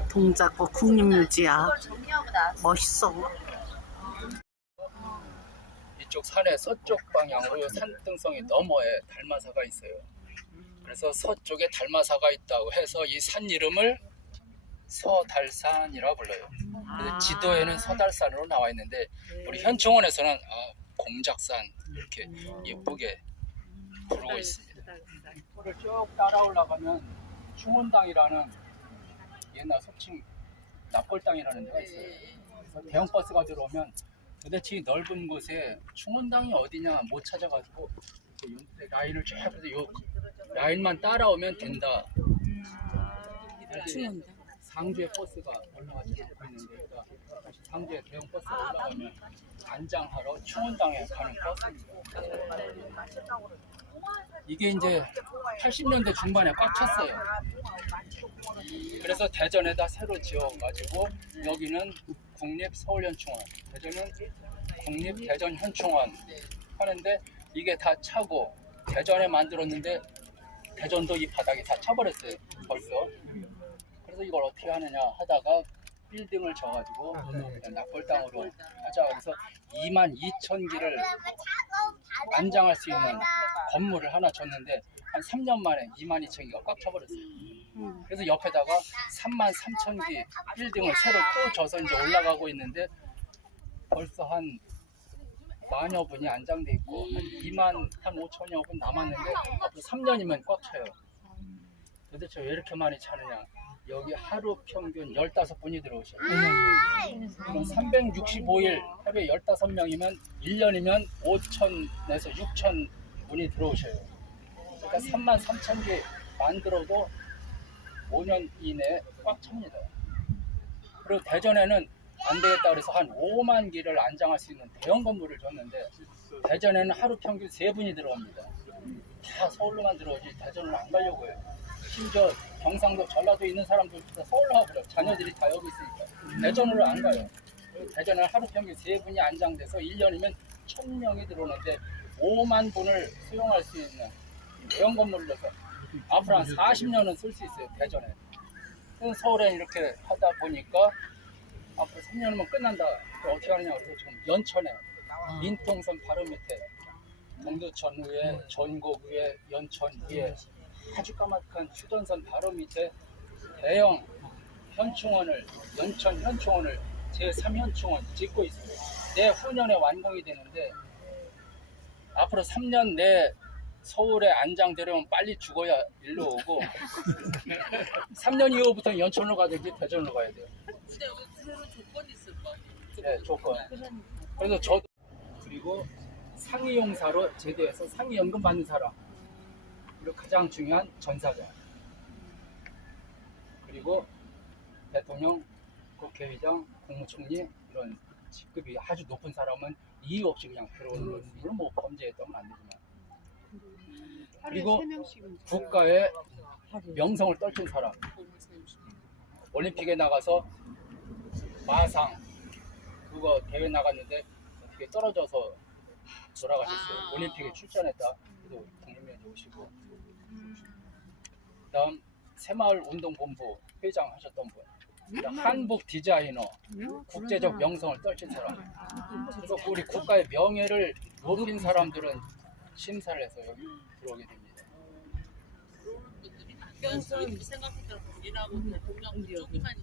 동작구 국립묘지야. 멋있어. 이쪽 산의 서쪽 방향으로 산등성이 너머에 달마사가 있어요. 그래서 서쪽에 달마사가 있다고 해서 이 산 이름을 서달산이라 불러요. 그래서 지도에는 서달산으로 나와 있는데 우리 현충원에서는 공작산 이렇게 예쁘게 부르고 있습니다. 이거를 쭉 따라 올라가면 충원당이라는 옛날 속칭 납골당이라는 데가 있어요. 그래서 대형 버스가 들어오면 도대체 이 넓은 곳에 충원당이 어디냐 못 찾아가지고 라인을 쭉 해서 요 라인만 따라오면 된다. 충원당. 상주에 버스가 올라가지 않고 있는데 다시 상주에 대형 버스가 올라가면 안장하러 충원당에 가는 버스입니다. 이게 이제 80년대 중반에 꽉 찼어요. 그래서 대전에다 새로 지어가지고 여기는 국립서울현충원, 대전은 국립대전현충원 하는데 이게 다 차고 대전에 만들었는데 대전도 이 바닥에 다 차버렸어요 벌써. 그래서 이걸 어떻게 하느냐 하다가 빌딩을 져가지고 납골당으로 하자. 그래서 22,000기를 안장할 수 있는 건물을 하나 졌는데 한 3년 만에 22,000기가 꽉 차버렸어요. 그래서 옆에다가 33,000기 빌딩을 새로 또 져서 이제 올라가고 있는데 벌써 한 만여 분이 안장돼 있고 한 25,000여 분 남았는데 앞으로 3년이면 꽉 차요. 도대체 왜 이렇게 많이 차느냐? 여기 하루 평균 15분이 들어오셔요. 그럼 365일 하루에 15명이면 1년이면 5,000에서 6,000분이 들어오셔요. 그러니까 33,000개 만들어도 5년 이내에 꽉 찹니다. 그리고 대전에는 안 되겠다 그래서 한 5만 기를 안장할 수 있는 대형 건물을 줬는데 대전에는 하루 평균 3분이 들어옵니다. 다 서울로만 들어오지 대전을 안 가려고 해요. 심지어 경상도 전라도에 있는 사람들도 서울로 가버려요. 자녀들이 다 여기 있으니까 대전으로 안 가요. 대전에 하루 평균 3분이 안장돼서 1년이면 1,000명이 들어오는데 5만 분을 수용할 수 있는 대형 건물을 줘서 앞으로 한 40년은 쓸 수 있어요. 대전에. 그래서 서울에 이렇게 하다 보니까 앞으로 3년이면 끝난다. 어떻게 하느냐 그래서 지금 연천에 민통선 바로 밑에 동두천 위에 전곡 위에 연천 위에 아주 까맣한 휴전선 바로 밑에 대형 현충원을 연천 현충원을 제3현충원 짓고 있어요. 내후년에 완공이 되는데 앞으로 3년 내 서울에 안장되려면 빨리 죽어야 일로 오고 3년 이후부터는 연천으로 가든지 대전으로 가야 돼요. 근데 여기 새로 조건이 있을 거 아니에요? 네, 조건. 그래서 저도 그리고 상위용사로 제도해서 상위연금 받는 사람 그리고 가장 중요한 전사자 그리고 대통령, 국회의장, 국무총리 이런 직급이 아주 높은 사람은 이유 없이 그냥 들어오는 물론 뭐 범죄했다면 안 되지만 그리고 국가의 명성을 떨친 사람 올림픽에 나가서 마상 그거 대회 나갔는데 어떻게 떨어져서 돌아가셨어요. 올림픽에 출전했다. 그래도 국립묘지 오시고 그다음 새마을운동본부 회장 하셨던 분 한복 디자이너 국제적 명성을 떨친 사람 그래서 우리 국가의 명예를 높인 사람들은 심사를 해서 여기 들어오게 됩니다.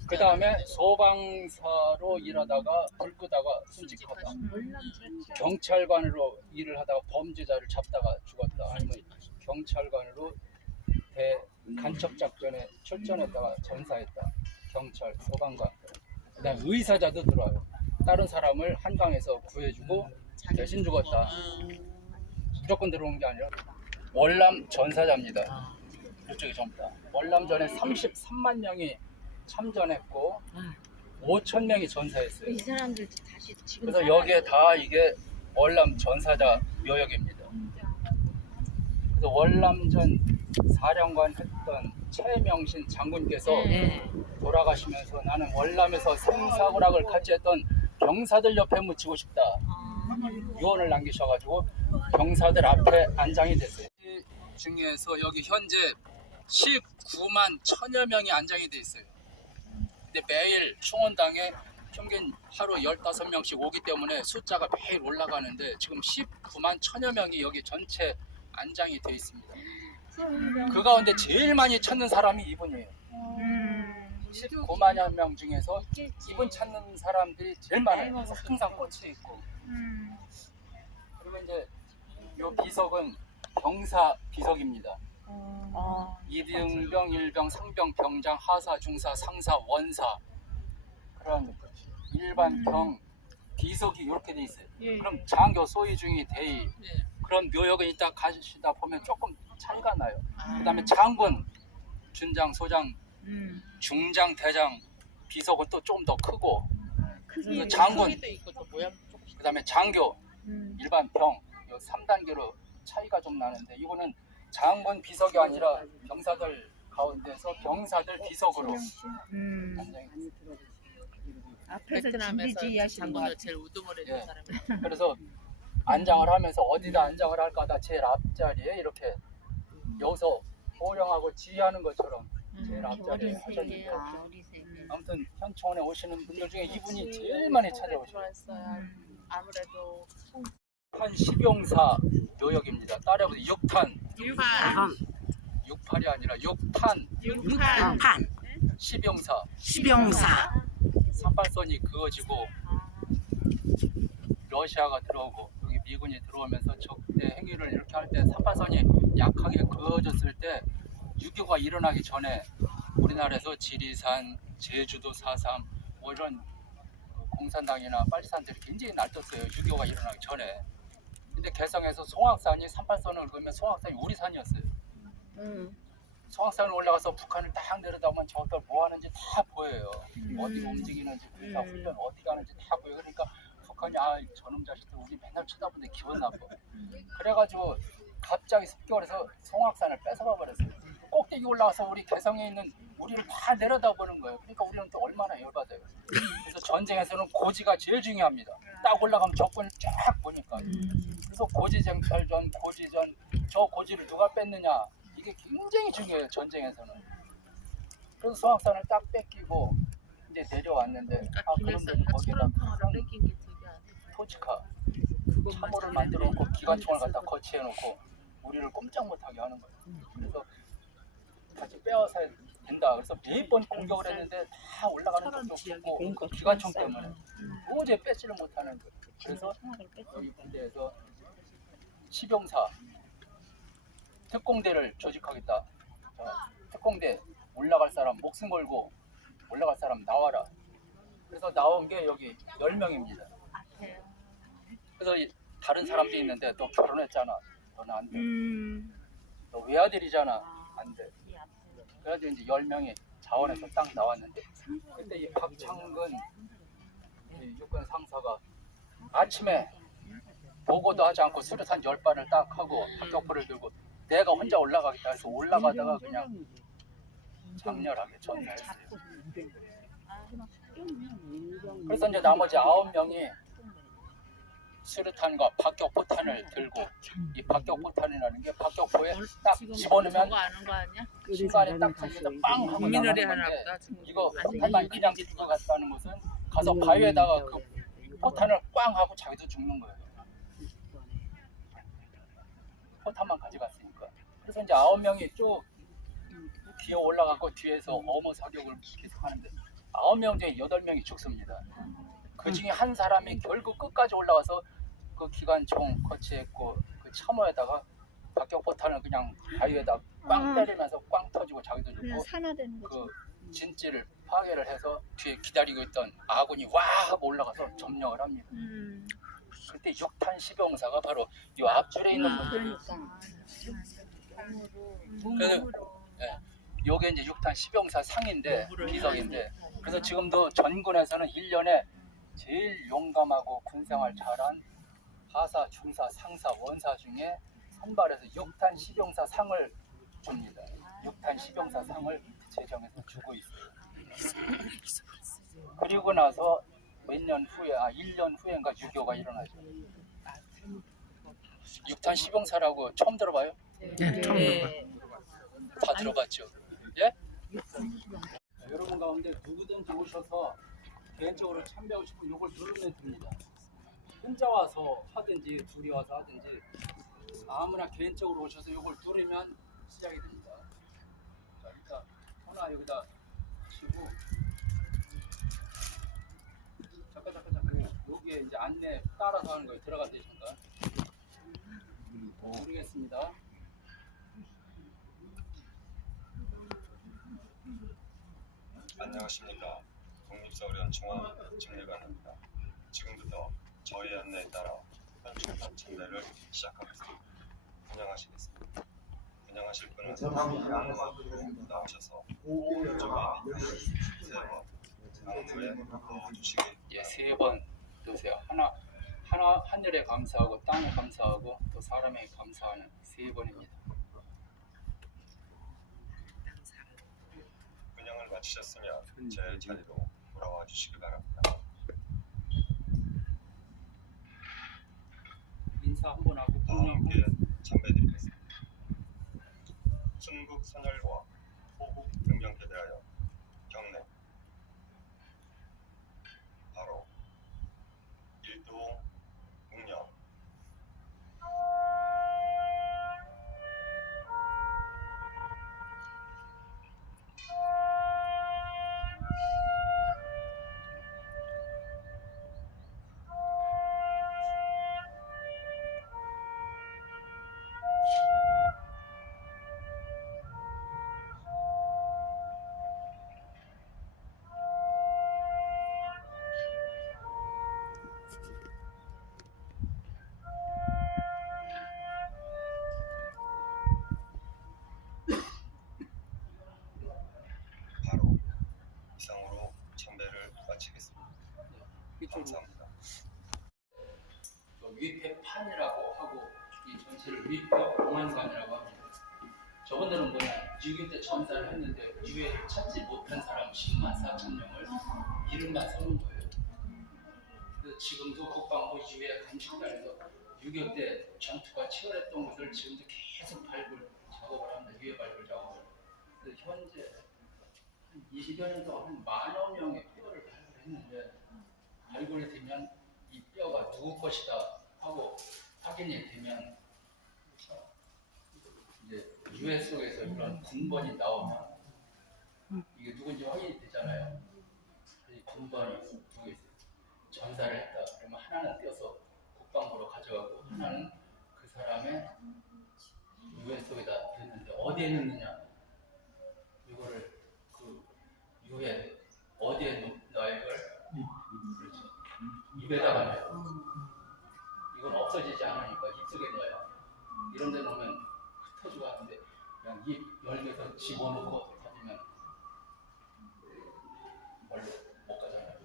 그 다음에 소방사로 일하다가 불 끄다가 순직하다 경찰관으로 일을 하다가 범죄자를 잡다가 죽었다 아니면 경찰관으로 간첩작전에 출전했다가 전사했다 경찰, 소방관 그 다음에 의사자도 들어와요. 다른 사람을 한강에서 구해주고 대신 죽었다 무조건 들어온 게 아니라 월남 전사자입니다. 이쪽이 전부 다 월남전에 33만 명이 참전했고 5,000명이 전사했어요. 이 사람들 다시 지금 그래서 여기에 다 이게 월남 전사자 묘역입니다. 그래서 월남전 사령관 했던 최명신 장군께서 돌아가시면서 나는 월남에서 생사고락을 같이 했던 병사들 옆에 묻히고 싶다 유언을 남기셔가지고 병사들 앞에 안장이 됐어요. 중에서 여기 현재 19만 1,000여 명이 안장이 돼 있어요. 근데 매일 충원당에 평균 하루 15명씩 오기 때문에 숫자가 매일 올라가는데 지금 19만 1000여 명이 여기 전체 안장이 돼 있습니다. 그 가운데 제일 많이 찾는 사람이 이분이에요. 19만여 명 중에서 이분 찾는 사람들이 제일 많아요. 그래서 항상 꽂혀 있고. 그리고 이제 이 비석은 병사 비석입니다. 이등병, 일병, 상병, 병장, 하사, 중사, 상사, 원사 그런 일반 병 비석이 이렇게 돼 있어요. 그럼 장교, 소위 중위, 대위 그런 묘역은 이따 가시다 보면 조금 차이가 나요. 그 다음에 장군, 준장, 소장, 중장, 대장 비석은 또 좀 더 크고 그래서 장군, 그 다음에 장교, 일반 병 3단계로 차이가 좀 나는데 이거는 장군 비석이 아니라 병사들 가운데서 병사들 비석으로 안장이 있어요. 베트남에서 장군을 제일 우두머리 예. 했던 사람이. 그래서 안장을 하면서 어디다 안장을 할까 다 제일 앞자리에 이렇게 여기서 호령하고 지휘하는 것처럼 제일 앞자리에 하셨는데 아무튼 현충원에 오시는 분들 중에 이분이 제일 많이 찾아오셔요. 아무래도 한 10용사 묘역입니다. 따라해보세요. 6탄 68이 아니라 6탄 판 10용사 10용사 38선이 그어지고 러시아가 들어오고 여기 미군이 들어오면서 적대 행위를 이렇게 할 때 38선이 약하게 그어졌을 때 6.25가 일어나기 전에 우리나라에서 지리산, 제주도 4.3 뭐 이런 공산당이나 빨치산들이 굉장히 날떴어요. 6.25가 일어나기 전에. 근데 개성에서 송악산이 38선을 그으면 송악산이 우리 산이었어요. 송악산을 올라가서 북한을 딱 내려다보면 저것들 뭐 하는지 다 보여요. 어디 움직이는지, 군사 훈련 어디 가는지 다 보여요. 그러니까 북한이 저놈 자식들 우리 맨날 쳐다보는데 기분 나빠. 그래가지고 갑자기 습격을 해서 송악산을 뺏어가 버렸어요. 꼭대기 올라가서 우리 개성에 있는 우리를 다 내려다보는 거예요. 그러니까 우리는 또 얼마나 열받아요. 그래서 전쟁에서는 고지가 제일 중요합니다. 딱 올라가면 적군을 쫙 보니까. 그래서 고지쟁탈전, 고지전, 저 고지를 누가 뺐느냐 이게 굉장히 중요해요. 전쟁에서는. 그래서 송악산을 딱 뺏기고 이제 내려왔는데 그런데 거기에다 토치카 참호를 만들어 놓고 기관총을 갖다 거치해 놓고 우리를 꼼짝 못하게 하는 거예요. 그래서 다시 빼앗아야 된다. 그래서 몇 번 공격을 했는데 다 올라가는 적도 없고 기관총 때문에 도저히 뺏지를 못하는 거예요. 그래서 이 군대에서 시병사 특공대를 조직하겠다. 특공대 올라갈 사람 목숨 걸고 올라갈 사람 나와라. 그래서 나온 게 여기 10명입니다. 그래서 다른 사람도 있는데 너 결혼했잖아. 너는 안 돼. 너 외아들이잖아. 안 돼. 그래가지고 이제 10명이 자원에서 딱 나왔는데 그때 이 박창근 이 육군 상사가 아침에 보고도 하지 않고 수류탄 10발을 딱 하고 박격포를 들고 내가 혼자 올라가겠다 해서 올라가다가 그냥 장렬하게 전사했어요. 그래서 이제 나머지 9명이 수류탄과 박격포탄을 들고 이 박격포탄이라는 게 박격포에 딱 집어넣으면 아는 거 아니야? 신발에 딱 터져서 빵 하고 국민의례 나가는 하나 건데 없다. 이거 포탄만 그냥 들고 갔다는 것은 가서 바위에다가 그 포탄을 꽝 하고 자기도 죽는 거예요. 포탄만 가져갔으니까. 그래서 이제 9명이 쭉 기어 올라가고 뒤에서 어머 사격을 계속 하는데 9명 중에 8명이 죽습니다. 그 중에 한 사람이 결국 끝까지 올라가서 그 기관총 거치했고 그 참호에다가 박격포탄을 그냥 바위에다 꽝 때리면서 꽝 터지고 자기도 죽고 그 진지를 파괴를 해서 뒤에 기다리고 있던 아군이 와 하고 올라가서 점령을 합니다. 그때 6탄 시병사가 바로 이 앞줄에 있는 분들이에요. 그래서 요게 이제 6탄 시병사 상인데 비석인데 그래서 지금도 전군에서는 1년에 제일 용감하고 군생활 잘한 하사, 중사, 상사, 원사 중에 선발해서 6탄 시병사 상을 줍니다. 6탄 시병사 상을 제정해서 주고 있어요. 그리고 나서 몇 년 후에 1년 후에인가 6.25가 일어나죠. 6탄 시병사라고 처음 들어봐요? 네, 처음 들어봐요. 다 들어봤죠? 예? 여러분 가운데 근데 누구든지 오셔서 개인적으로 참여하고 싶으면 이걸 누르면 됩니다. 혼자 와서 하든지 둘이 와서 하든지 아무나 개인적으로 오셔서 이걸 누르면 시작이 됩니다. 자, 일단 하나 여기다 치고 잠깐 여기에 이제 안내 따라서 하는 거예요. 들어가세요. 잠깐 모르겠습니다. 안녕하십니까. 국립서울현 중앙정례관입니다. 지금부터 저희 안내에 따라 현충판 참배를 시작하겠습니다. 분양하시겠습니다. 분양하실 분은 양으로 나오셔서 이쪽에 있는 3번 양무에 넣어주시기 예, 3번 넣으세요. 하늘에 감사하고 땅에 감사하고 또 사람에게 감사하는 3번입니다. 분양을 마치셨으면 제 자리로 돌아와 주시기 바랍니다. 인사 한번 하고 다 분양 함께 참배드리겠습니다. 순국 선열과 호국 등경에 대하여 경례. 바로 일동 웅령 바로 이상으로 참배를 마치겠습니다. 이쪽으로 감사합니다. 위패판이라고 하고 이 전체를 위패 공안관이라고 합니다. 저번에는 뭐냐 6.25때 전사를 했는데 유해를 찾지 못한 사람 10만 4천 명을 이름만 써놓은 거예요. 그래서 지금도 국방부 유해 감식단에서 6.25때 전투가 치열했던 것을 지금도 계속 발굴 작업을 합니다. 유해 발굴 작업을. 그래서 현재 한 20여 년 동안 한 10,000여 명의 뼈를 발굴했는데 발굴이 되면 이 뼈가 누구 것이다 하고 확인이 되면 이제 유해 속에서 이런 군번이 나오면 이게 누군지 확인이 되잖아요. 이 군번이 두 개 있어요. 전사를 했다. 그러면 하나는 떼어서 국방부로 가져가고 하나는 그 사람의 유해 속에다 넣는데 어디에 넣느냐? 이거를 그 유해 어디에 넣어야 이걸? 그렇죠. 입에다가 넣어요. 이건 없어지지 않으니까 입속에 넣어요. 이런 데 넣으면 흩어지고 하는데 그냥 입 열면서 집어넣고 닫으면 멀리 못 가잖아요.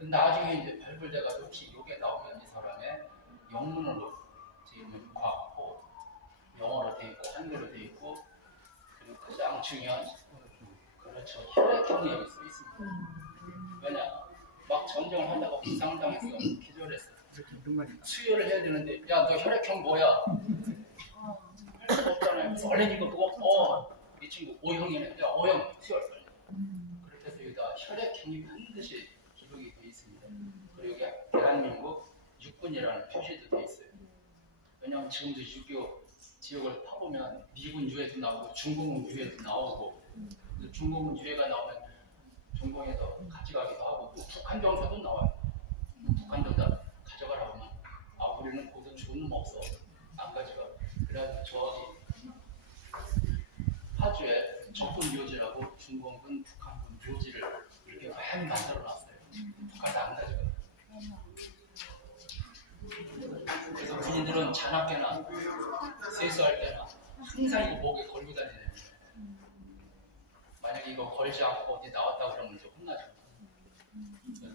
나중에 이제 발굴돼가 혹시 이게 나오면 이 사람의 영문으로 지금 과호 영어로 돼 있고 한글로 돼 있고 그리고 가장 중요한 그렇죠 혈액형이 여기 써 있습니다. 왜냐 막 전쟁을 하다가 부상당해서 기절했어요. 수혈을 해야 되는데 야 너 혈액형 뭐야? 할 수가 없잖아요. 그래서 얼른 이거 보고 이 친구 O형이네. 야 O형 수혈. 그렇게 해서 여기다 혈액형이 반드시 기록이 돼 있습니다. 그리고 여기 대한민국 육군이라는 표시도 돼 있어요. 왜냐하면 지금도 6.25 지역을 파보면 미군 유해도 나오고 중공군 유해도 나오고 중공군 유해가 나오면 중공에서 가져가기도 하고 또 북한 병사도 나와요. 북한 병사 가져가라고 하면 우리는 거기서 죽은 놈 없어 안 가져가. 그래가지고 저기 파주에 적군 묘지라고 중공군 북한군 묘지를 이렇게 많이 만들어놨어요. 북한에서 안 가져가. 그래서 군인들은 잔학계나 세수할 때나 항상 이거 목에 걸고 다니는. 만약에 이거 걸지 않고 어디 나왔다 그러면 이제 혼나죠.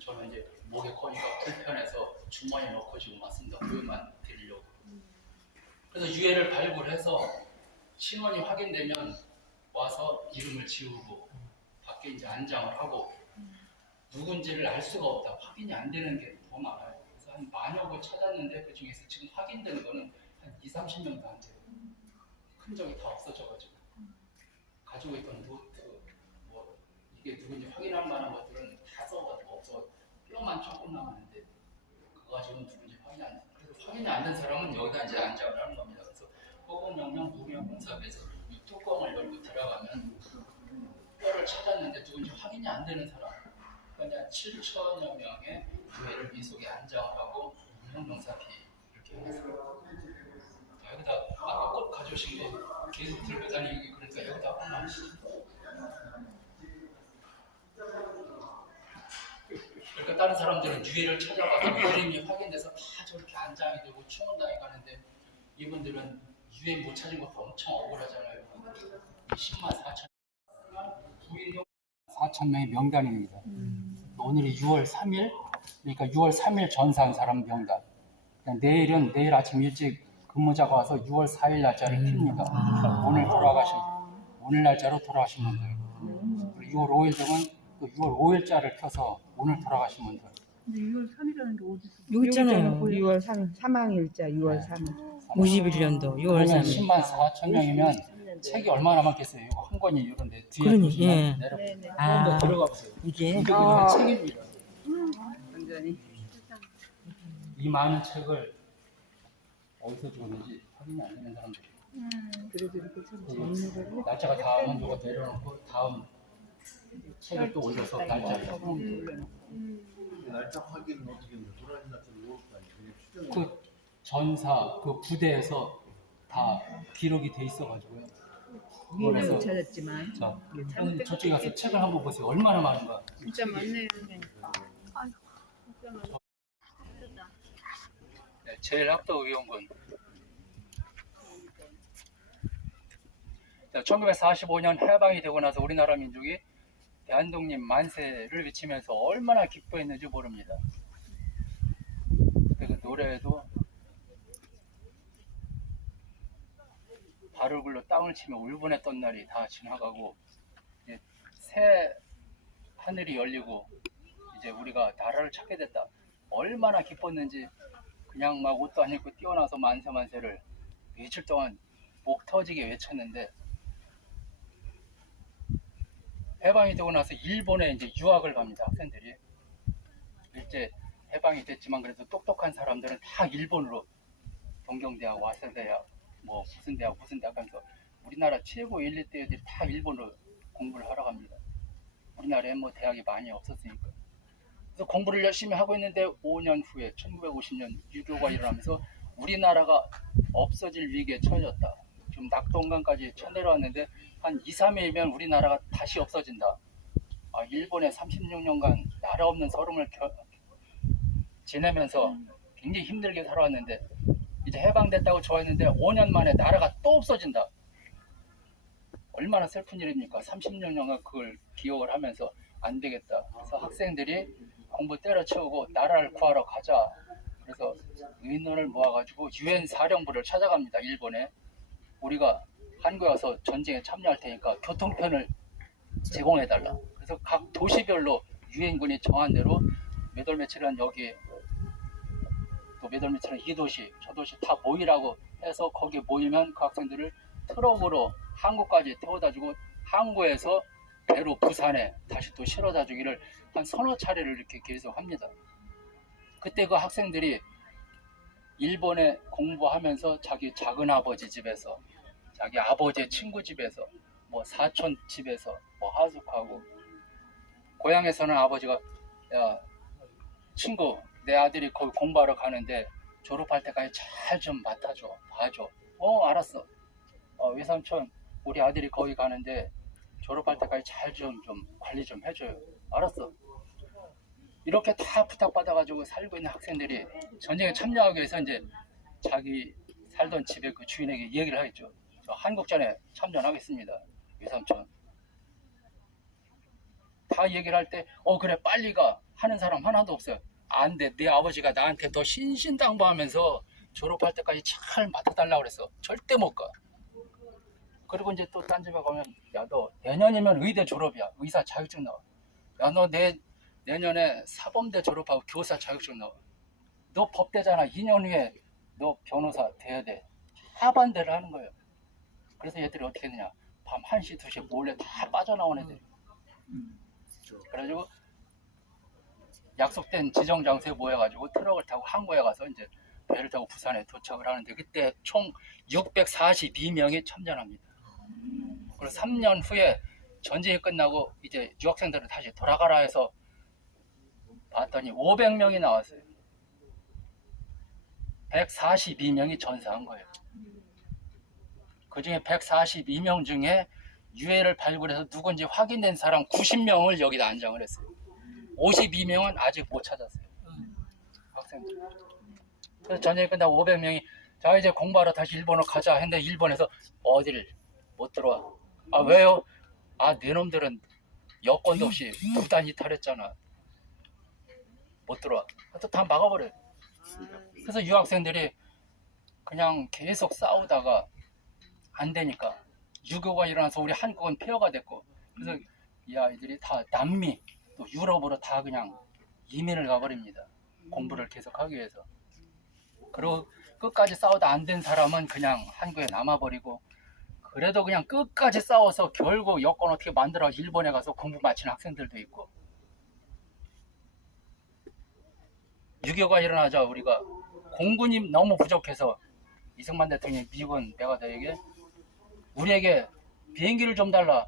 저는 이제 목에 걸기가 불편해서 주머니에 넣고 지금 왔습니다. 그것만 드리려고. 그래서 유해를 발굴해서 신원이 확인되면 와서 이름을 지우고 밖에 이제 안장을 하고 누군지를 알 수가 없다. 확인이 안 되는 게 더 많아요. 그래서 한 10,000여 개 찾았는데 그 중에서 지금 확인되는 거는 한 20-30명도 안 돼요. 흔적이 다 없어져가지고 가지고 있던 노트 뭐 이게 이게 누군지 확인할 만한 것들은 다 써가지고 없어. 뼈만 조금 남았는데 그거 지금 누군지 확인 안 돼. 그래서 확인이 안 된 사람은 여기다 이제 안장을 하는 겁니다. 그래서 허공명령 무명공사에서 이 뚜껑을 열고 들어가면 뼈를 찾았는데 누군지 확인이 안 되는 사람, 그러니까 7천여 명의 교회를 이 속에 안장을 하고 무명공사피 이렇게 해놨어요. 여기다 아까 꽃 가져오신 게 계속 들고 다니기 그러니까 여기다 하나. 그러니까 다른 사람들은 유해를 찾아가서 이름이 확인돼서 다 저렇게 안장이 되고 추원당해 가는데 이분들은 유해 못 찾은 것도 엄청 억울하잖아요. 10만 4천 부인도 4천 명의 명단입니다. 오늘이 6월 3일, 그러니까 6월 3일 전사한 사람 명단. 내일은 내일 아침 일찍 근무자가 와서 6월 4일 날짜를 킵니다. 오늘 돌아가신 오늘 날짜로 돌아가신 분들. 6월 5일 등은 또 6월 5일자를 켜서 오늘 돌아가신 분들. 근데 6월 3일이라는데 어디서? 여기 있잖아요. 6월 3일 사망일자 6월 3일. 51년도 6월 3일. 10만 4천 명이면 책이 얼마나 많겠어요? 이거 한 권이 이런데 뒤에 그러니, 보시면 예. 내려보세요. 아. 들어가 보세요. 이게 이게 그냥 책입니다. 완전히. 이 많은 책을 어디서 죽었는지 확인이 안 되는 사람들. 그래도 이렇게 참 재밌는 거를 날짜가 다음은 누가 내려놓고 다음 책을 또 올려서 날짜를 날짜 확인은 어떻게 해요? 돌아가신 날짜를 모을 거 아니에요? 그냥 추정을 그 전사 그 부대에서 다 기록이 돼 있어가지고요. 위에는 그래서 못 찾았지만 자, 저쪽에 가서 책을 한번 보세요. 얼마나 많은가. 진짜 많네요. 네, 제일 합덕의원군. 1945년 해방이 되고 나서 우리나라 민족이 대한독립 만세를 외치면서 얼마나 기뻐했는지 모릅니다. 그때 그 노래에도 발을 굴러 땅을 치며 울분했던 날이 다 지나가고 이제 새 하늘이 열리고 이제 우리가 나라를 찾게 됐다. 얼마나 기뻤는지 그냥 막 옷도 안 입고 뛰어나서 만세만세를 며칠 동안 목 터지게 외쳤는데 해방이 되고 나서 일본에 이제 유학을 갑니다. 학생들이 일제 해방이 됐지만 그래도 똑똑한 사람들은 다 일본으로 동경대학, 와세대학, 뭐 무슨 대학 하면서 우리나라 최고 엘리트 애들이 다 일본으로 공부를 하러 갑니다. 우리나라에 뭐 대학이 많이 없었으니까. 그래서 공부를 열심히 하고 있는데 5년 후에 1950년 6.25가 일어나면서 우리나라가 없어질 위기에 처해졌다. 지금 낙동강까지 쳐내려왔는데 한 2, 3일이면 우리나라가 다시 없어진다. 일본에 36년간 나라 없는 서름을 지내면서 굉장히 힘들게 살아왔는데 이제 해방됐다고 좋아했는데 5년 만에 나라가 또 없어진다. 얼마나 슬픈 일입니까? 36년간 그걸 기억을 하면서 안 되겠다. 그래서 학생들이 공부 때려치우고 나라를 구하러 가자. 그래서 인원을 모아가지고 유엔 사령부를 찾아갑니다. 일본에. 우리가 한국에 와서 전쟁에 참여할 테니까 교통편을 제공해달라. 그래서 각 도시별로 유엔군이 정한 대로 몇 월 며칠은 여기 또 몇 월 며칠은 이 도시 저 도시 다 모이라고 해서 거기 모이면 그 학생들을 트럭으로 항구까지 태워다주고 항구에서 배로 부산에 다시 또 실어다 주기를 한 서너 차례를 이렇게 계속 합니다. 그때 그 학생들이 일본에 공부하면서 자기 작은 아버지 집에서 자기 아버지의 친구 집에서 뭐 사촌 집에서 뭐 하숙하고 고향에서는 아버지가 야 친구 내 아들이 거기 공부하러 가는데 졸업할 때까지 잘 좀 맡아줘 봐줘. 알았어. 외삼촌 우리 아들이 거기 가는데 졸업할 때까지 잘 좀 관리 좀 해줘요. 알았어. 이렇게 다 부탁받아가지고 살고 있는 학생들이 전쟁에 참여하기 위해서 이제 자기 살던 집에 그 주인에게 얘기를 하겠죠. 저 한국전에 참전하겠습니다. 외삼촌. 다 얘기를 할 때 그래 빨리 가 하는 사람 하나도 없어요. 안 돼. 네 아버지가 나한테 너 신신당부하면서 졸업할 때까지 잘 맡아달라고 그랬어. 절대 못 가. 그리고 이제 또 딴 집에 가면 야 너 내년이면 의대 졸업이야. 의사 자격증 나와. 야 너 내년에 사범대 졸업하고 교사 자격증 나와. 너 법대잖아. 2년 후에 너 변호사 돼야 돼. 다 반대를 하는 거예요. 그래서 얘들이 어떻게 했느냐. 밤 1시, 2시에 몰래 다 빠져나온 애들. 그래가지고 약속된 지정 장소에 모여가지고 트럭을 타고 항구에 가서 이제 배를 타고 부산에 도착을 하는데 그때 총 642명이 참전합니다. 그리고 3년 후에 전쟁이 끝나고 이제 유학생들은 다시 돌아가라 해서 봤더니 500명이 나왔어요. 142명이 전사한 거예요. 그 중에 142명 중에 유해를 발굴해서 누군지 확인된 사람 90명을 여기다 안장을 했어요. 52명은 아직 못 찾았어요. 학생들. 그래서 전쟁이 끝나고 500명이 자 이제 공부하러 다시 일본으로 가자 했는데 일본에서 어디를 못 들어와. 아 왜요? 아 네놈들은 여권도 없이 부단 이탈했잖아. 못 들어와. 또 다 막아버려요. 그래서 유학생들이 그냥 계속 싸우다가 안 되니까 유교가 일어나서 우리 한국은 폐허가 됐고 그래서 이 아이들이 다 남미 또 유럽으로 다 그냥 이민을 가버립니다. 공부를 계속하기 위해서. 그리고 끝까지 싸우다 안 된 사람은 그냥 한국에 남아버리고 그래도 그냥 끝까지 싸워서 결국 여권 어떻게 만들어 일본에 가서 공부 마친 학생들도 있고. 유교가 일어나자 우리가 공군이 너무 부족해서 이승만 대통령이 미군 백아대에게 우리에게 비행기를 좀 달라.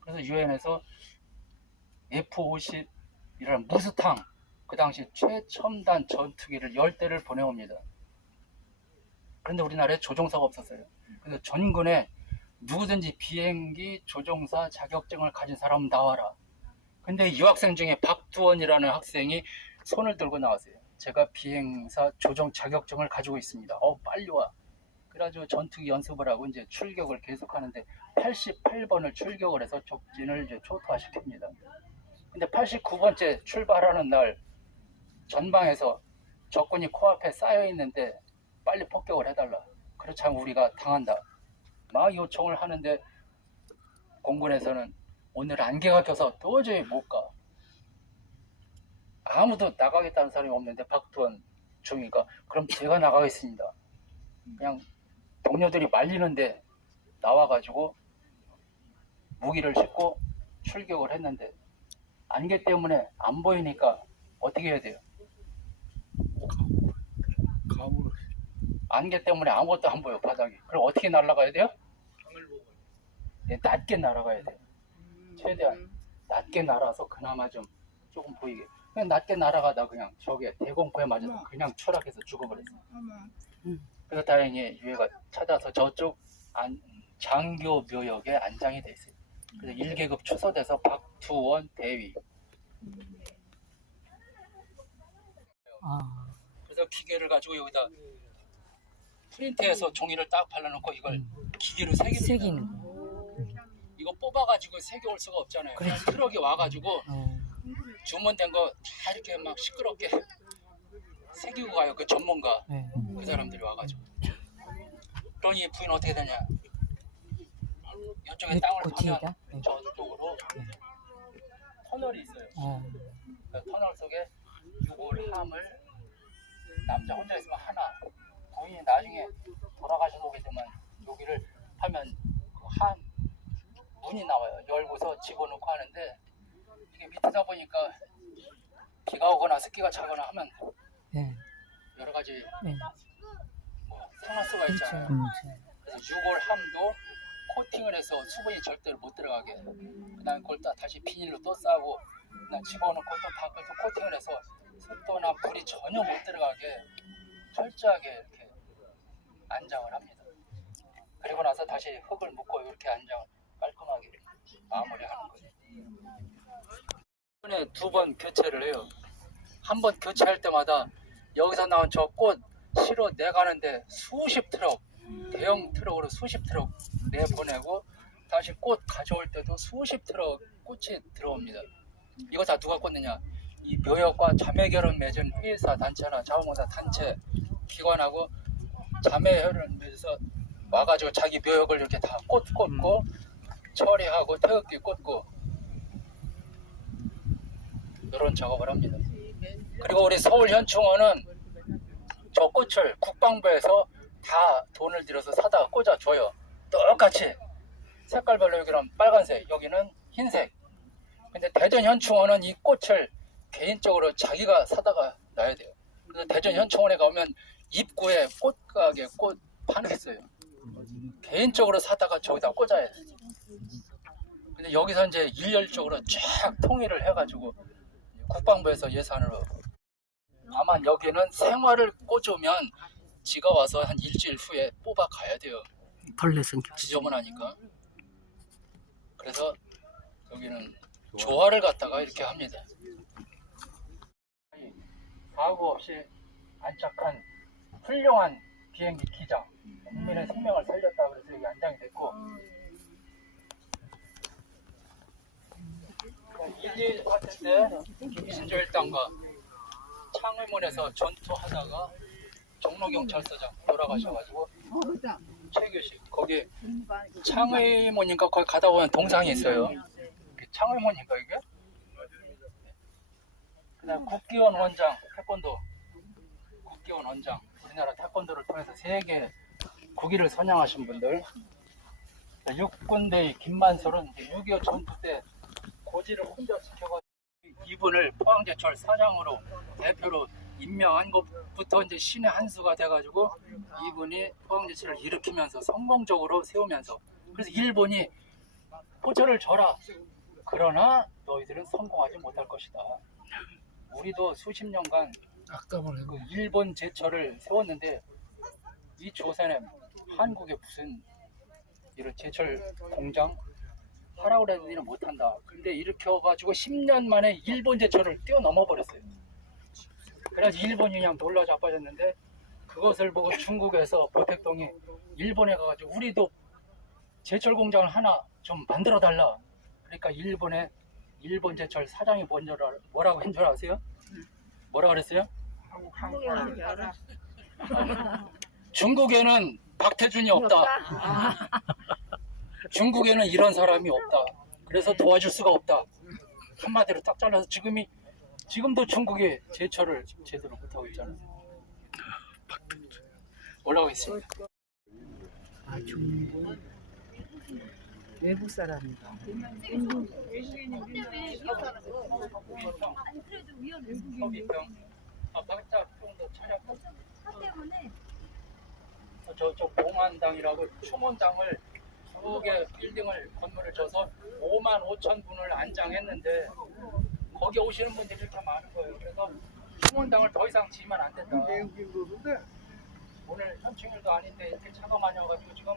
그래서 유엔에서 F-50이라는 무스탕 그 당시 최첨단 전투기를 10대를 보내옵니다. 그런데 우리나라에 조종사가 없었어요. 그래서 전군에 누구든지 비행기 조종사 자격증을 가진 사람은 나와라. 근데 유학생 중에 박두원이라는 학생이 손을 들고 나왔어요. 제가 비행사 조종 자격증을 가지고 있습니다. 빨리 와. 그래가지고 전투기 연습을 하고 이제 출격을 계속하는데 88번을 출격을 해서 적진을 이제 초토화시킵니다. 근데 89번째 출발하는 날 전방에서 적군이 코앞에 쌓여 있는데 빨리 폭격을 해달라. 그렇지 않으면 우리가 당한다. 막 요청을 하는데 공군에서는 오늘 안개가 껴서 도저히 못 가. 아무도 나가겠다는 사람이 없는데 박두원 중위가 그럼 제가 나가겠습니다. 그냥 동료들이 말리는데 나와가지고 무기를 싣고 출격을 했는데 안개 때문에 안 보이니까 어떻게 해야 돼요? 안개 때문에 아무것도 안 보여 바닥이. 그럼 어떻게 날아가야 돼요? 네, 낮게 날아가야 돼요. 최대한 낮게 날아서 그나마 좀 조금 보이게. 그냥 낮게 날아가다 그냥 저게 대공포에 맞아서 그냥 추락해서 죽어버렸어요. 그래서 다행히 유해가 찾아서 저쪽 장교 묘역에 안장이 돼 있어요. 그래서 1계급 추서돼서 박두원 대위. 그래서 기계를 가지고 여기다 프린트해서 종이를 딱 발라놓고 이걸 기계로 색인. 이거 뽑아가지고 새겨올 수가 없잖아요. 그냥 트럭이 와가지고 주문된 거 다 이렇게 막 시끄럽게 새기고 가요. 그 전문가 네. 그 사람들이 와가지고. 그러니 부인 어떻게 되냐? 이쪽에 땅을 파면 고치기가? 네. 저쪽으로 터널이 있어요. 그 터널 속에 유골 함을 남자 혼자 있으면 하나, 부인이 나중에 돌아가셔서 오게 되면 여기를 하면 그 함 문이 나와요. 열고서 집어넣고 하는데 이게 밑에다 보니까 비가 오거나 습기가 차거나 하면 네. 여러 가지 네. 뭐 상할 수가 있잖아요. 그래서 유골함도 코팅을 해서 수분이 절대로 못 들어가게. 그다음에 그걸 또 다시 비닐로 또 싸고 그다음 집어넣고 또 밖을 또 코팅을 해서 습도나 불이 전혀 못 들어가게 철저하게 이렇게 안장을 합니다. 그리고 나서 다시 흙을 묻고 이렇게 안장을 깔끔하게 마무리하는 거예요. 이번에 2번 교체를 해요. 한 번 교체할 때마다 여기서 나온 저 꽃 실어 내가는데 수십 트럭, 대형 트럭으로 수십 트럭 내보내고 다시 꽃 가져올 때도 수십 트럭 꽃이 들어옵니다. 이거 다 누가 꽂느냐? 이 묘역과 자매결혼 맺은 회사 단체나 자원공사 단체 기관하고 자매결혼 맺어서 와가지고 자기 묘역을 이렇게 다 꽃 꽂고 처리하고 태극기 꽂고 이런 작업을 합니다. 그리고 우리 서울현충원은 저 꽃을 국방부에서 다 돈을 들여서 사다 꽂아줘요. 똑같이 색깔별로 여기는 빨간색, 여기는 흰색. 근데 대전 현충원은 이 꽃을 개인적으로 자기가 사다가 놔야 돼요. 그래서 대전 현충원에 가면 입구에 꽃가게 꽃 판이 있어요. 개인적으로 사다가 저기다 꽂아야 돼요. 근데 여기서 이제 일렬적으로 쫙 통일을 해가지고 국방부에서 예산으로 다만 여기는 생화를 꽂으면 지가 와서 한 일주일 후에 뽑아 가야 돼요. 벌레 생겨. 지저분하니까. 그래서 여기는 조화를 갖다가 이렇게 합니다. 사고 없이 안착한 훌륭한 비행기 기장, 국민의 생명을 살렸다 그래서 여기 안장이 됐고 1.1 사태 때 김신조 일당과 창의문에서 전투하다가 종로경찰서장 돌아가셔가지고 최규식 거기 창의문인가 거기 가다 보면 동상이 있어요. 창의문인가 이게? 그다음 국기원 원장 태권도 국기원 원장 우리나라 태권도를 통해서 세계 국위를 선양하신 분들 육군대의 김만솔은 6.25 전투 때 고지를 혼자 지켜가지고 이분을 포항제철 사장으로 대표로 임명한 것부터 이제 신의 한 수가 돼가지고 이분이 포항제철을 일으키면서 성공적으로 세우면서 그래서 일본이 포철을 줘라. 그러나 너희들은 성공하지 못할 것이다. 우리도 수십 년간 그 일본 제철을 세웠는데 이 조선에 한국에 무슨 이런 제철 공장 하라고 해도 니는 못한다. 근데 일으켜가지고 10년 만에 일본 제철을 뛰어넘어 버렸어요. 그래서 일본이 그냥 놀라 자빠졌는데 그것을 보고 중국에서 모택동이 일본에 가가지고 우리도 제철 공장을 하나 좀 만들어 달라. 그러니까 일본 제철 사장이 뭐라고 한 줄 아세요? 뭐라 그랬어요? 중국에는 박태준이 없다. 중국에는 이런 사람이 없다. 그래서 도와줄 수가 없다. 한마디로 딱 잘라서 지금도 중국이 제철을 제대로 못하고 있잖아요. 올라가겠습니다. 아, 중국 외국 사람인가? 서비병 박자 좀더 차려. 저쪽 봉안당이라고 추문당을 두 개 빌딩을 건물을 져서 5만 5천 분을 안장했는데 거기 오시는 분들이 이렇게 많은 거예요. 그래서 추문당을 더 이상 지으면 안 된다. 오늘 현충일도 아닌데 이렇게 차가 많이 와가지고 지금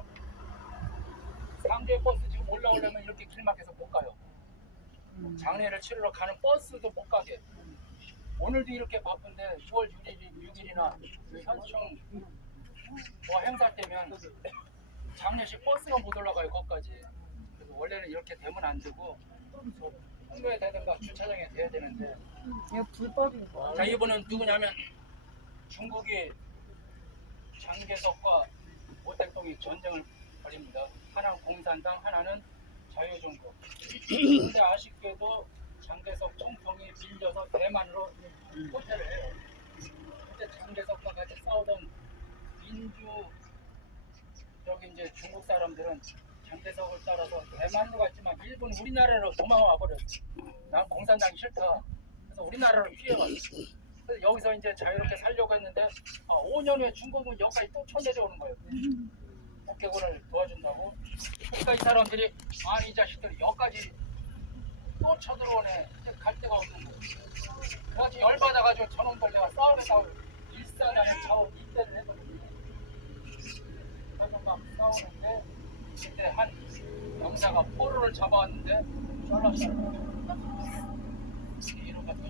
상주의 버스 지금 올라오려면 이렇게 길 막혀서 못 가요. 장례를 치르러 가는 버스도 못 가게. 오늘도 이렇게 바쁜데 6월 6일이나 현충 행사 때면 장례식 버스가 못 올라가요. 거기까지. 그래서 원래는 이렇게 되면 안 되고 홍로에 되든가 주차장에 돼야 되는데 이거 불법인 거. 자, 이분은 누구냐면 중국이 장개석과 모택동이 전쟁을 벌입니다. 하나는 공산당, 하나는 자유중국. 근데 아쉽게도 장개석 총통이 밀려서 대만으로 호텔을 해요. 근데 장개석과 같이 싸우던 저기 이제 중국 사람들은 장개석을 따라서 대만으로 갔지만 일본 우리나라로 도망와 버렸어. 난 공산당이 싫다. 그래서 우리나라로 피해갔어. 그래서 여기서 이제 자유롭게 살려고 했는데 5년 후에 중국은 여기까지 또 쳐내려오는 거예요. 북해군을 도와준다고. 그러니까 이 사람들이 아니 이 자식들이 여기까지 또 쳐들어오네. 이제 갈 데가 없는 거예요. 그래가지고 열받아가지고 저놈들 내가 싸움에서 일사단의 자원 입대를 해버렸어요. 그래서 막 싸우는데 그때 한 병사가 포로를 잡아왔는데 쫄라싸고 이런 것들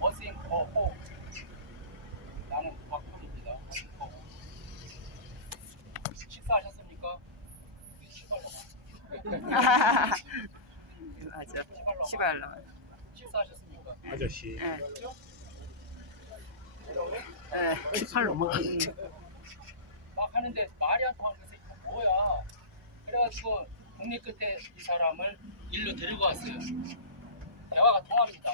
어싱 거호 나는 박훈입니다. 식사하셨습니까? 맞아. 시발로. 식사하셨습니까? 아저씨. 시발로 뭐. 막 하는데 말이 안 통하는 거서 이거 뭐야? 그래가지고 국립 끝에 이 사람을 일로 데리고 왔어요. 대화가 통합니다.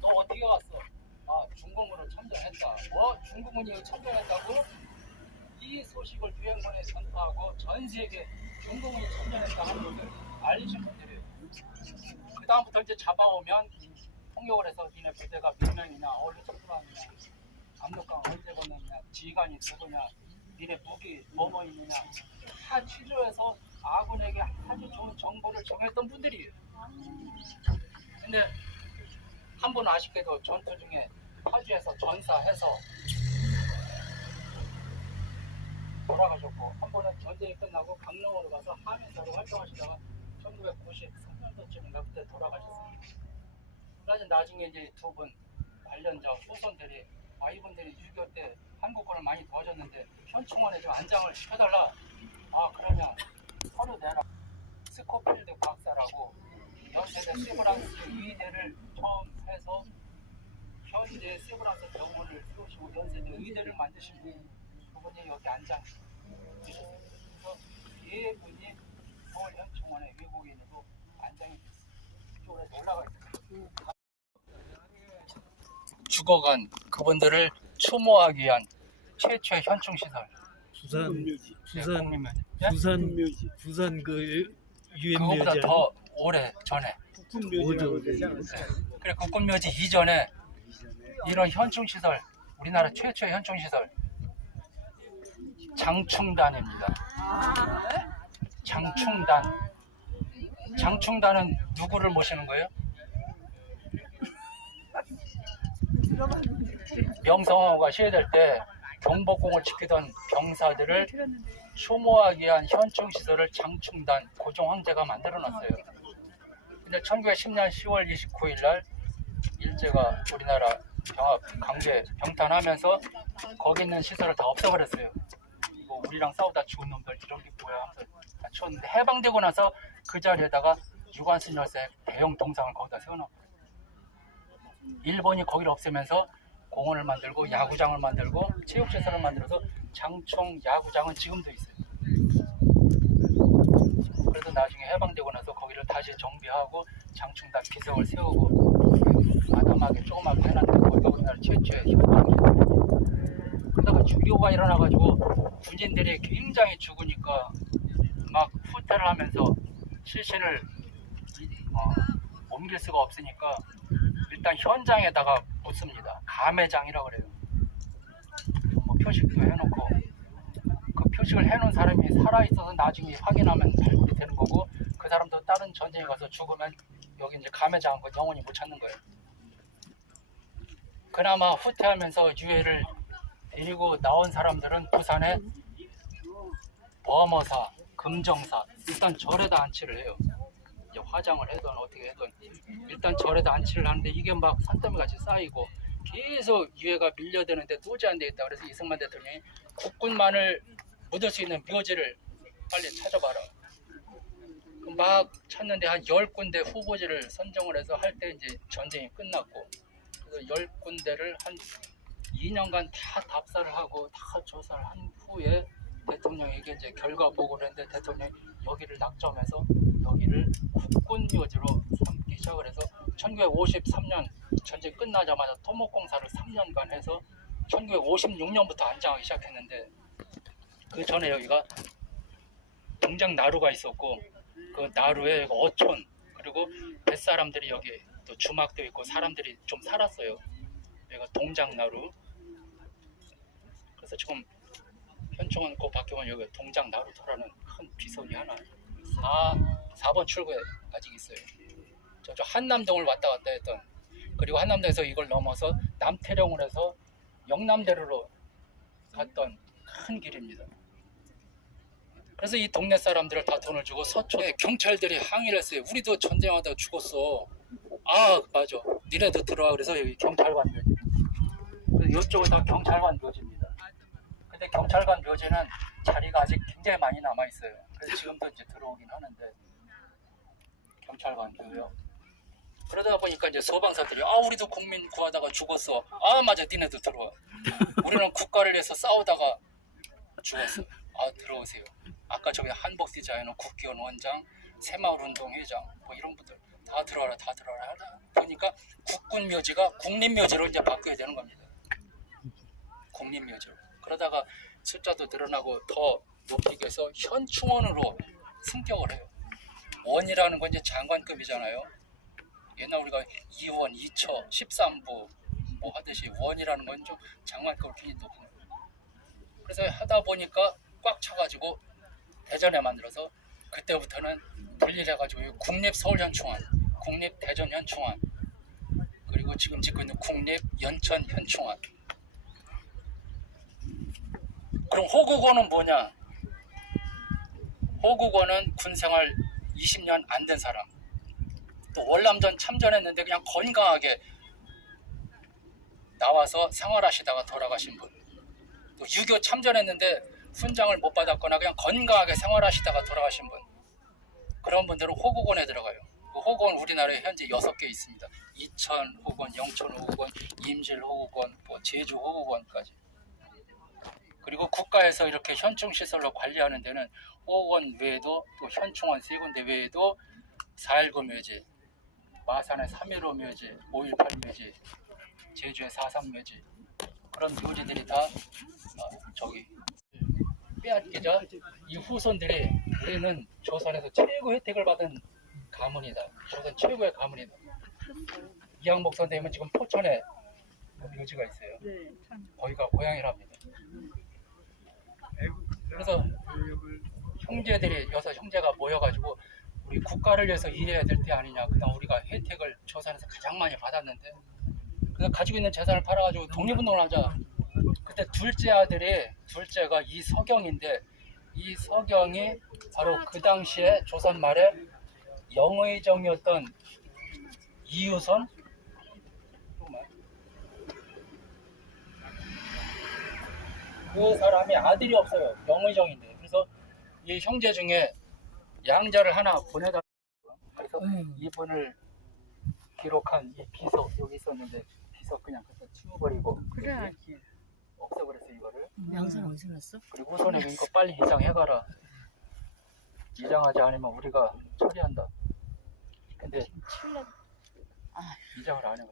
너 어떻게 왔어? 아, 중공군으로 참전했다. 뭐? 중공군이 참전했다고? 이 소식을 유엔군에 전파하고 전 세계 중공군이 참전했다 하는 것을 알리신 분들이에요. 그 다음부터 이제 잡아오면 폭력을 해서 니네 부대가 몇 명이냐, 어디서 출하느냐, 압록강 언제 건너냐, 지휘관이 누구냐, 니네 무기 뭐뭐 있느냐 다 취조해서 아군에게 아주 좋은 정보를 정했던 분들이에요. 근데 한 번 아쉽게도 전투 중에 파주에서 전사해서 돌아가셨고, 한 번은 전쟁이 끝나고 강릉으로 가서 하민사로 활동하시다가 1993년도쯤인가 그때 돌아가셨어요. 그래서 나중에 이제 두 분 관련자 후손들이 이분들이 6.25 때 한국군을 많이 도와줬는데 현충원에 좀 안장을 시켜달라. 그러면 서류 내라. 스코필드 박사라고 연세대 세브란스 의대를 처음 해서 현재 세브란스 병원을 세우시고 연세대 의대를 만드신 그분이 여기 안장 주셨어요. 그래서 예 분이 서울 현충원의 외국인으로 안장이 됐어요. 이쪽으로 올라가 있어요. 죽어간 그분들을 추모하기 위한 최초의 현충시설. 부산 그 그거보다 유엔묘지 더 오래 전에. 그래, 국군묘지 이전에 이런 현충시설, 우리나라 최초의 현충시설 장충단입니다. 장충단. 장충단은 누구를 모시는 거예요? 명성황후가 시해될 때 경복궁을 지키던 병사들을 추모하기 위한 현충시설을 장충단 고종 황제가 만들어놨어요. 근데 1910년 10월 29일 날 일제가 우리나라 병합 강제 병탄하면서 거기 있는 시설을 다 없애버렸어요. 뭐 우리랑 싸우다 죽은 놈들 이런 게 뭐야 하면서 다 치웠는데, 해방되고 나서 그 자리에다가 유관순 열사의 대형 동상을 거기다 세워놓고, 일본이 거기를 없애면서 공원을 만들고 야구장을 만들고 체육시설을 만들어서 장충 야구장은 지금도 있어요. 그래서 나중에 해방되고 나서 거기를 다시 정비하고 장충단 비석을 세우고 아담하게 조그맣게 해놨는데 거기가 우리나라 최초의 현방이에요. 그러다가 6.25가 일어나가지고 군인들이 굉장히 죽으니까 막 후퇴를 하면서 실신을 옮길 수가 없으니까 일단 현장에다가 묻습니다. 감회장이라고 그래요. 뭐 표식도 해놓고, 그 표식을 해놓은 사람이 살아있어서 나중에 확인하면 발굴이 되는 거고, 그 사람도 다른 전쟁에 가서 죽으면 여기 이제 감회장 그 영원히 못 찾는 거예요. 그나마 후퇴하면서 유해를 데리고 나온 사람들은 부산에 범어사, 금정사, 일단 절에다 안치를 해요. 이제 화장을 해든 어떻게 해든 일단 절에다 안치를 하는데 이게 막 산더미 같이 쌓이고 계속 유해가 밀려드는데 도저히 안 되겠다. 그래서 이승만 대통령이 국군만을 묻을 수 있는 묘지를 빨리 찾아봐라. 막 찾는데 한 10군데 후보지를 선정을 해서 할 때 이제 전쟁이 끝났고, 그래서 10군데를 한 2년간 다 답사를 하고 다 조사를 한 후에 대통령에게 이제 결과 보고를 했는데, 대통령이 여기를 낙점해서 여기를 국군묘지로 삼기 시작을 해서 1953년 전쟁 끝나자마자 토목공사를 3년간 해서 1956년부터 안장하기 시작했는데, 그 전에 여기가 동장 나루가 있었고, 그 나루에 어촌 그리고 뱃사람들이 여기 또 주막도 있고 사람들이 좀 살았어요. 여기가 동장 나루. 그래서 지금 현충원 그 밖에만 여기 동장 나루터라는 큰 비석이 하나 4번 출구에 아직 있어요. 저쪽 한남동을 왔다 갔다 했던, 그리고 한남동에서 이걸 넘어서 남태령을 해서 영남대로로 갔던 큰 길입니다. 그래서 이 동네 사람들을 다 돈을 주고 서초에 경찰들이 항의를 했어요. 우리도 전쟁하다가 죽었어. 맞아. 니네도 들어와. 그래서 여기 경찰관 묘지. 그래서 이쪽은 다 경찰관 묘지입니다. 근데 경찰관 묘지는 자리가 아직 굉장히 많이 남아있어요. 그래서 지금도 이제 들어오긴 하는데, 경찰관 묘요. 그러다 보니까 이제 소방사들이 우리도 국민 구하다가 죽었어. 맞아. 니네도 들어와. 우리는 국가를 위해서 싸우다가 죽었어. 들어오세요. 아까 저기 한복 디자이너, 국기원 원장, 새마을운동 회장 뭐 이런 분들 다 들어와라 하다 보니까 국군묘지가 국립묘지로 이제 바뀌어야 되는 겁니다. 국립묘지로. 그러다가 숫자도 늘어나고 더 높이기 위해서 현충원으로 승격을 해요. 원이라는 건 이제 장관급이잖아요. 옛날 우리가 2원, 2처, 13부 뭐 하듯이 원이라는 건 좀 장관급으로 굉장히 높은 거예요. 그래서 하다 보니까 꽉 차가지고 대전에 만들어서 그때부터는 분리해가지고 국립서울현충원, 국립대전현충원, 그리고 지금 짓고 있는 국립연천현충원. 그럼 호국원은 뭐냐? 호국원은 군생활 20년 안 된 사람, 또 월남전 참전했는데 그냥 건강하게 나와서 생활하시다가 돌아가신 분, 또 6.25 참전했는데 훈장을 못 받았거나 그냥 건강하게 생활하시다가 돌아가신 분, 그런 분들은 호국원에 들어가요. 그 호국원 우리나라에 현재 6개 있습니다. 이천 호국원, 영천 호국원, 임실 호국원, 뭐 제주 호국원까지. 그리고 국가에서 이렇게 현충시설로 관리하는 데는 호국원 외에도 또 현충원 3군데 외에도 4.19 묘지, 마산의 3.15 묘지, 5.18 묘지, 제주의 4.3 묘지, 그런 묘지들이 다 저기 빼앗기자 이 후손들이 우리는 조선에서 최고 혜택을 받은 가문이다. 조선 최고의 가문이다. 이항복 선생님은 지금 포천에 묘지가 있어요. 네, 참. 거기가 고향이랍니다. 그래서 형제들이 6형제가 모여가지고 우리 국가를 위해서 일해야 될 때 아니냐. 그다음 우리가 혜택을 조선에서 가장 많이 받았는데, 그래서 가지고 있는 재산을 팔아가지고 독립운동을 하자. 그때 둘째가 이서경인데, 이 서경이 바로 그 당시에 조선 말에 영의정이었던 이유선, 그 사람이 아들이 없어요. 영의정인데. 그래서 이 형제 중에 양자를 하나 보내달라고. 그래서 이분을 기록한 이 비석 여기 있었는데, 비석 그냥 갖다 치워버리고 그래야지. 없애버렸어 이거를. 양산 어디서 났어? 그리고 후손에 이거 빨리 이장해가라. 이장하지 않으면 우리가 처리한다. 근데 이장을 안 해요.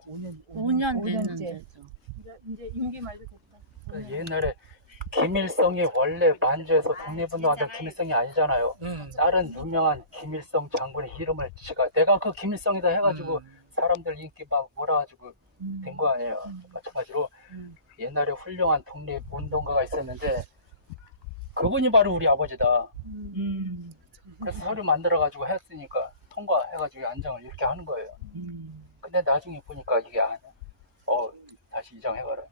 5년 됐는데. 됐는데. 이제 임기 말도 됐다. 그래서 옛날에 김일성이 원래 만주에서 독립운동하던 김일성이 아니잖아요. 다른 유명한 김일성 장군의 이름을 지가 내가 그 김일성이다 해가지고 사람들 인기 막 몰아가지고 된 거 아니에요. 마찬가지로 옛날에 훌륭한 독립운동가가 있었는데 그분이 바로 우리 아버지다. 그래서 서류 만들어가지고 했으니까 통과해가지고 안장을 이렇게 하는 거예요. 근데 나중에 보니까 이게 아니야. 다시 이장해가라.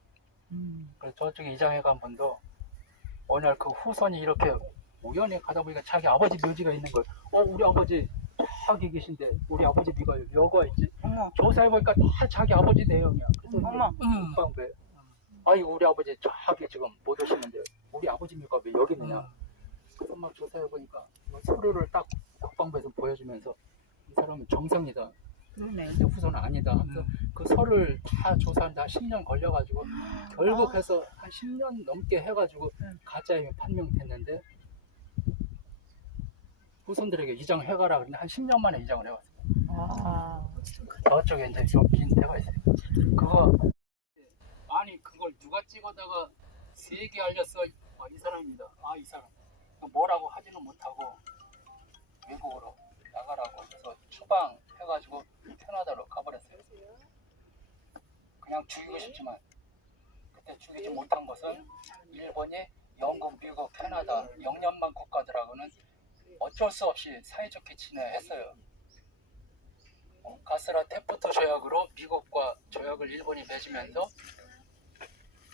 그래서 저쪽에 이장해간 분도 어느 날 그 후손이 이렇게 우연히 가다 보니까 자기 아버지 묘지가 있는 거예요. 우리 아버지 저기 계신데 우리 아버지 묘가 있지? 조사해보니까 다 자기 아버지 내용이야. 그래서 국방부에 아이고 우리 아버지 저기 지금 못 오시는데 우리 아버지 묘가 왜 여기 있느냐. 그래서 막 조사해보니까 서류를 딱 국방부에서 보여주면서 이 사람은 정상이다. 그러네. 근데 후손은 아니다 하면서 그 서류를 다 조사하는데 한 10년 걸려가지고 결국 해서 한 10년 넘게 해가지고 가짜임이 판명됐는데 후손들에게 이장해가라 그랬는데 한 10년 만에 이장을 해왔어요. 저쪽에 이제 긴 데가 있어요. 그걸 누가 찍어다가 세게 알렸어. 이 사람입니다. 이 사람 뭐라고 하지는 못하고 외국으로 나가라고 해서 추방해가지고 캐나다로 가버렸어요. 그냥 죽이고 싶지만 그때 죽이지 못한 것은 일본이 영국, 미국, 캐나다 영연방 국가들하고는 어쩔 수 없이 사이좋게 지내했어요. 가스라 테프트 조약으로 미국과 조약을 일본이 맺으면서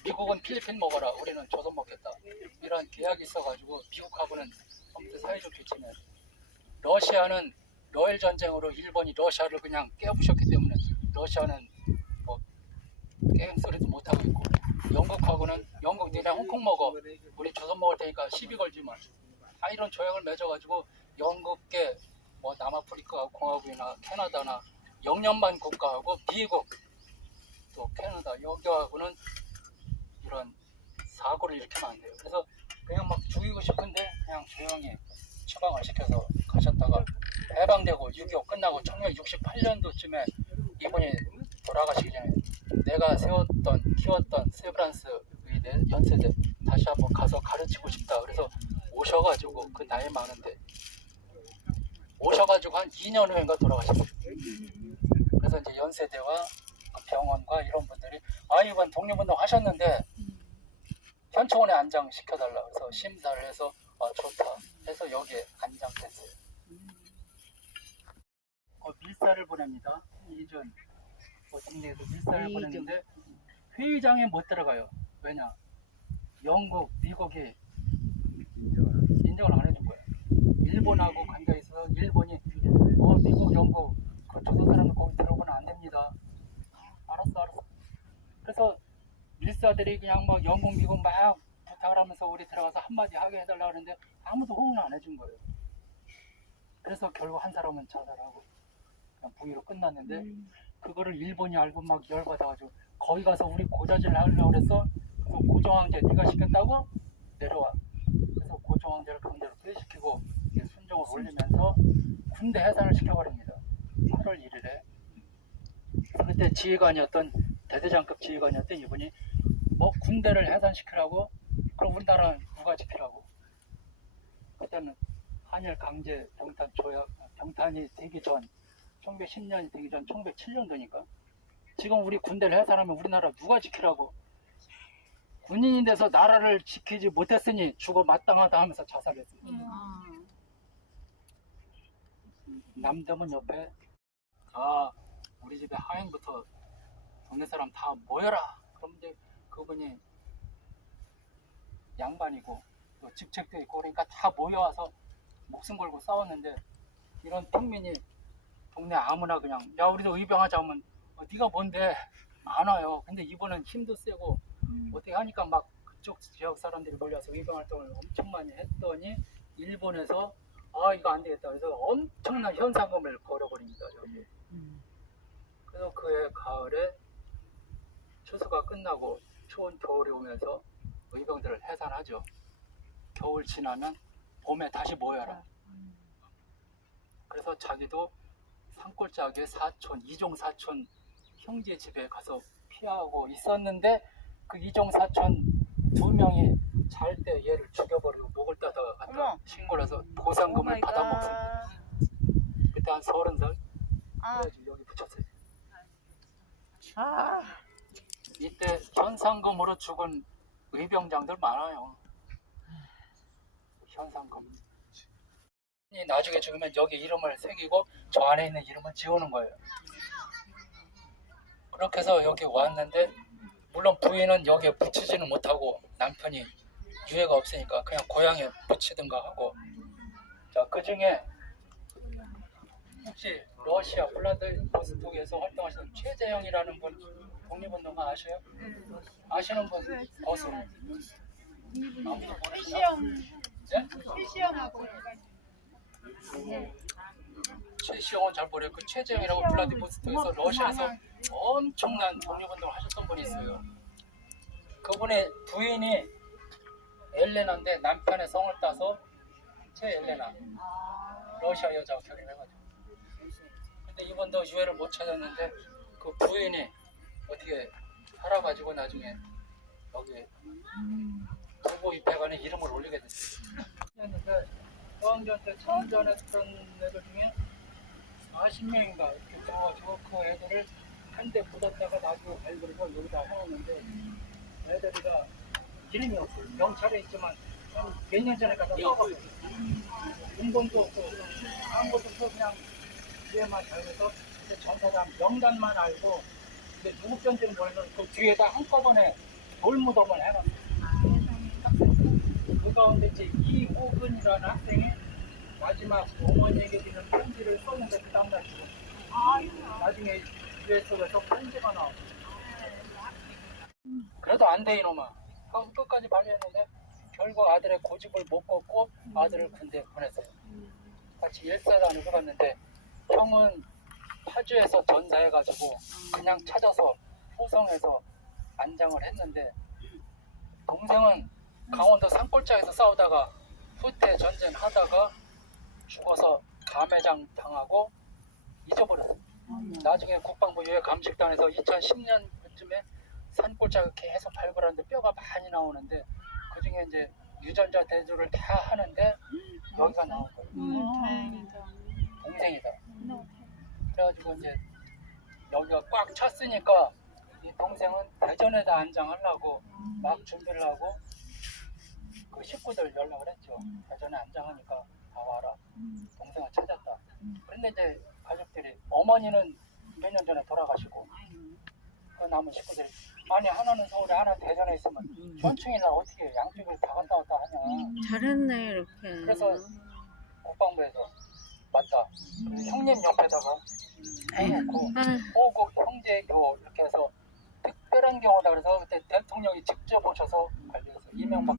미국은 필리핀 먹어라, 우리는 조선 먹겠다, 이런 계약이 있어가지고 미국하고는 아무튼 사이좋게 지내요. 러시아는 러일 전쟁으로 일본이 러시아를 그냥 깨부셨기 때문에 러시아는 뭐 게임 소리도 못하고 있고, 영국하고는 영국 니네 홍콩 먹어, 우리 조선 먹을 테니까 시비 걸지만, 이런 조약을 맺어가지고 영국계 뭐 남아프리카 공화국이나 캐나다나 영연방 국가하고 미국 또 캐나다 여기하고는 이런 사고를 일으키면 안 돼요. 그래서 그냥 막 죽이고 싶은데 그냥 조용히 처방을 시켜서 가셨다가 해방되고 6.25 끝나고 1968년도쯤에 이분이 돌아가시기 전에 내가 키웠던 세브란스 의대 연세대 다시 한번 가서 가르치고 싶다. 그래서 오셔가지고 그 나이 많은데 오셔가지고 한 2년 후인가 돌아가셨어요. 그래서 이제 연세대와 그 병원과 이런 분들이 이번 독립운동 하셨는데 현초원에 안장시켜달라 그래서 심사를 해서 좋다 해서 여기에 안장됐어요. 밀사를 보냅니다. 이전 어딘데에서 밀사를 보냈는데 회의장에 못 들어가요. 왜냐? 영국, 미국이 인정을 안 해준 거예요. 일본하고 관계가 있어서 일본이 미국, 영국 그 조선 사람들 거기 들어오면 안 됩니다. 알았어. 그래서 밀사들이 그냥 막 영국, 미국 막 부탁을 하면서 우리 들어가서 한마디 하게 해달라 하는데 아무도 호응을 안 해준 거예요. 그래서 결국 한 사람은 자살하고 그냥 부위로 끝났는데 그거를 일본이 알고 막 열받아가지고 거기 가서 우리 고자질을 하려고 그래서 그래서 고종황제 네가 시켰다고 내려와. 그래서 고종황제를 강제로 폐시키고 순종을 올리면서 군대 해산을 시켜버립니다. 8월 1일에. 그때 지휘관이었던 대대장급 지휘관이었던 이분이 군대를 해산시키라고 그럼 우리나라는 누가 지키라고. 그때는 한일 강제 병탄 조약 병탄이 되기 전 1910년이 되기 전 1907년도니까 지금 우리 군대를 해산하면 우리나라 누가 지키라고. 군인이 돼서 나라를 지키지 못했으니 죽어 마땅하다 하면서 자살했습니다. 남대문 옆에 우리 집에 하행부터 동네 사람 다 모여라. 그럼 이제 그분이 양반이고 또 직책도 있고 그러니까 다 모여와서 목숨 걸고 싸웠는데 이런 평민이 동네 아무나 그냥 야 우리도 의병하자 하면 네가 뭔데 안 와요. 근데 이분은 힘도 세고 어떻게 하니까 막 그쪽 지역 사람들이 몰려서 의병 활동을 엄청 많이 했더니 일본에서 이거 안 되겠다 그래서 엄청난 현상금을 걸어버립니다. 여기. 그래서 그해 가을에 추수가 끝나고 추운 겨울이 오면서 의병들을 해산하죠. 겨울 지나면 봄에 다시 모여라. 그래서 자기도 산골짜기에 사촌, 이종 사촌 형제 집에 가서 피하고 있었는데 그 이종 사촌 2명이 잘 때 얘를 죽여버리고 목을 따다가 갖다 신고를 해서 보상금을 받아먹습니다. 그때 한 30살 그래가지고 여기 붙였어요. 이때 현상금으로 죽은 의병장들 많아요. 현상금. 나중에 죽으면 여기 이름을 새기고 저 안에 있는 이름을 지우는 거예요. 그렇게 해서 여기 왔는데 물론 부인은 여기에 붙이지는 못하고 남편이 유해가 없으니까 그냥 고향에 붙이든가 하고. 자, 그 중에 혹시 러시아 블라디보스토크에서 활동하시는 최재형이라는 분 독립운동가 아세요? 아시는 분 어서. 아무도 모르시나? 최시영하고 최시영은 잘 모르겠고 최재형이라고 블라디보스토크에서 러시아에서 엄청난 독립운동을 하셨던 분이 있어요. 그분의 부인이 엘레나인데 남편의 성을 따서 최엘레나 러시아 여자와 결혼해가지고. 근데 이분도 유해를 못 찾았는데 그 부인이 어떻게 살아가지고 나중에 여기 부부입회관에 이름을 올리게 됐어요. 했는데 저항전 때 참전했던 애들 중에 40명인가 이렇게 그 애들을 한 대 묻었다가 나중에 발굴해서 여기다 해놓는데 애들이가 기름이 없어요. 명찰에 있지만 몇 년 전에 가서 써봤어요. 인본도 없고 아무것도 없고 그냥 뒤에만 달면서 전사장 명단만 알고 누구 편지는 모르면 그 뒤에다 한꺼번에 돌무덤을 해놨어요. 그 가운데 이제 이호근이라는 학생이 마지막 어머니에게 드리는 편지를 썼는데 그 다음날 죽었어요. 나중에 유해 속에서 편지가 나왔어요. 그래도 안 돼 이놈아. 끝까지 발휘했는데 결국 아들의 고집을 못 꺾고 아들을 군대에 보냈어요. 같이 일사단을 해봤는데 형은 파주에서 전사해가지고 그냥 찾아서 포성해서 안장을 했는데 동생은 강원도 산골짜기에서 싸우다가 후퇴 전쟁하다가 죽어서 감회장 당하고 잊어버렸어요. 나중에 국방부 유해 감식단에서 2010년쯤에 산골짜기 계속 발굴하는데 뼈가 많이 나오는데 그 중에 이제 유전자 대조를 다 하는데 여기가 나온 거예요. 다행이다. 동생이다. 그래가지고 이제 여기가 꽉 찼으니까 이 동생은 대전에다 안장하려고 막 준비를 하고 그 식구들 연락을 했죠. 대전에 안장하니까 다 와라. 동생을 찾았다. 그런데 이제 가족들이 어머니는 몇 년 전에 돌아가시고 그 남은 식구들이 아니 하나는 서울에 하나 대전에 있으면 현충일날 어떻게 양쪽을 다 갔다 왔다 하냐. 잘했네 이렇게. 그래서 국방부에서 맞다. 그 형님 옆에다가 해놓고 오고 형제교 이렇게 해서 특별한 경우다 그래서 그때 대통령이 직접 오셔서 관리해서 이명박